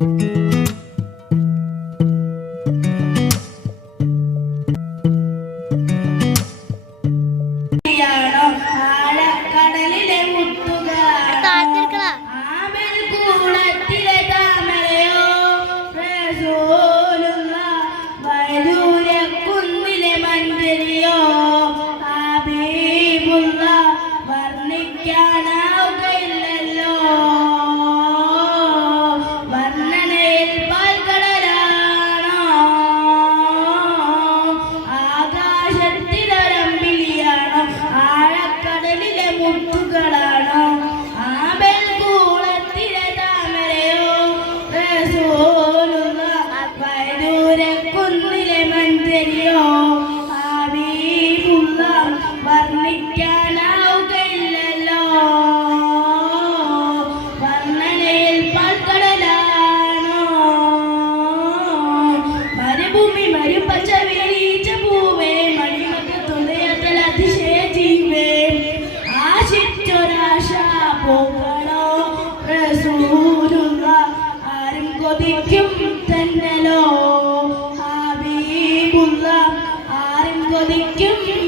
Mm-hmm. ചൂരക്കുന്നിലെ മൺതരിയോ ആവീമുഖം വർണിക്കാനാവുകയില്ലല്ലോ. വർണനയിൽ പാൽക്കടലാണോ? മരുഭൂമി മരുപ്പച്ച വിരിച്ച പൂവേ മണിമക്ക് തുണയത്തിൽ അതിശയ ജീവേ ആശിച്ചൊരാശാ പൂക്കളോ റസൂലുള്ള ആരും കൊതിക്കും മതിക്കും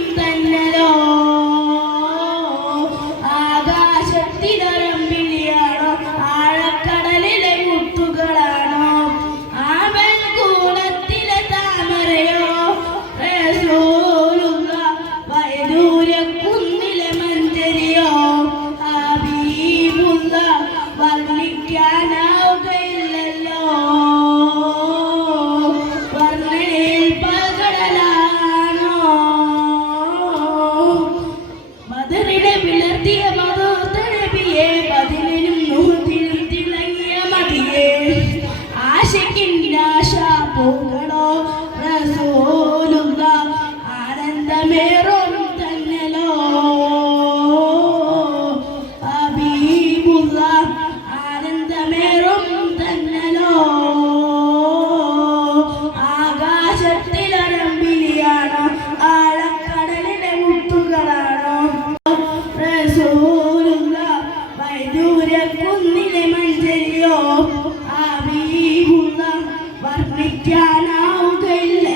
പൂക്കണോ റസൂലുള്ള ആനന്ദമേറും തന്നലോ. അബീബുള്ള ആനന്ദമേറും തന്നലോ. ആകാശത്തിലരമ്പിലിയാണോ ആഴക്കടലിന്റെ മുത്തുകളാണോ. റസൂലുള്ള വൈദൂര കുന്നിലെ മഞ്ചരിയോ അബീബുള്ള We can out